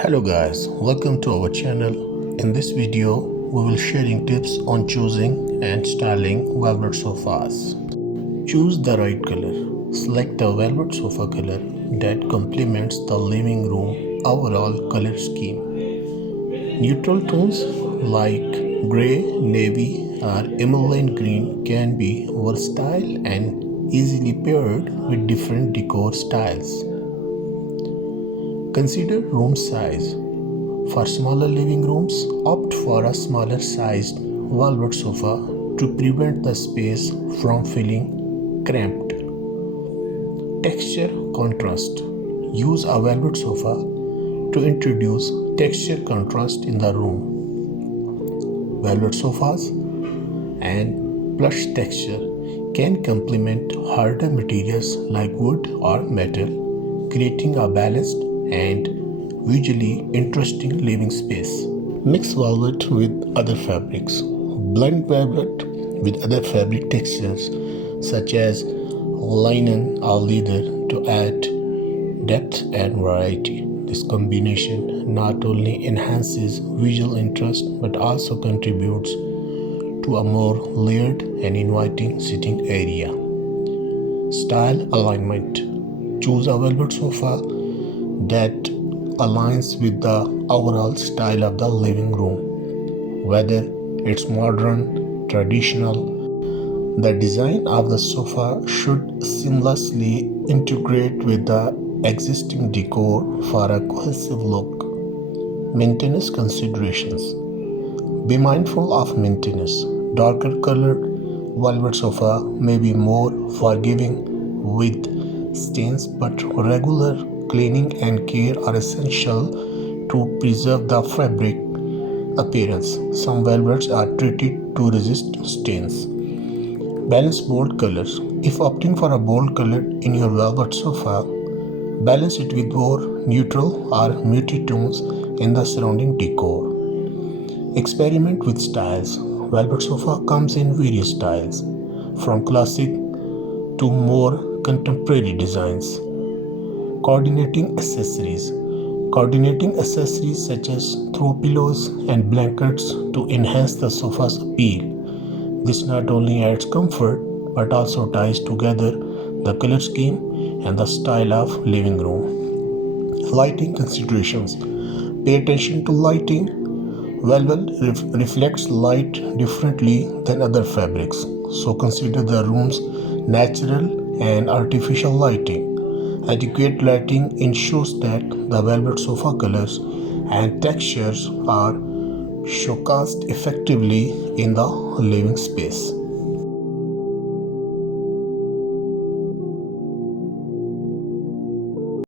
Hello guys, welcome to our channel. In this video, we will sharing tips on choosing and styling velvet sofas. Choose the right color. Select a velvet sofa color that complements the living room overall color scheme. Neutral tones like gray, navy, or emerald green can be versatile and easily paired with different decor styles. Consider room size. For smaller living rooms, opt for a smaller sized velvet sofa to prevent the space from feeling cramped. Texture contrast. Use a velvet sofa to introduce texture contrast in the room. Velvet sofas and plush texture can complement harder materials like wood or metal, creating a balanced and visually interesting living space. Mix velvet with other fabrics. Blend velvet with other fabric textures such as linen or leather to add depth and variety. This combination not only enhances visual interest but also contributes to a more layered and inviting sitting area. Style alignment. Choose a velvet sofa that aligns with the overall style of the living room. Whether it's modern, traditional, the design of the sofa should seamlessly integrate with the existing decor for a cohesive look. Maintenance considerations. Be mindful of maintenance. Darker colored velvet sofa may be more forgiving with stains, but regular cleaning and care are essential to preserve the fabric appearance. Some velvets are treated to resist stains. Balance bold colors. If opting for a bold color in your velvet sofa, balance it with more neutral or muted tones in the surrounding decor. Experiment with styles. Velvet sofa comes in various styles, from classic to more contemporary designs. Coordinating accessories. Coordinating accessories such as throw pillows and blankets to enhance the sofa's appeal. This not only adds comfort but also ties together the color scheme and the style of living room. Lighting considerations. Pay attention to lighting. Velvet reflects light differently than other fabrics, so consider the room's natural and artificial lighting. Adequate lighting ensures that the velvet sofa colors and textures are showcased effectively in the living space.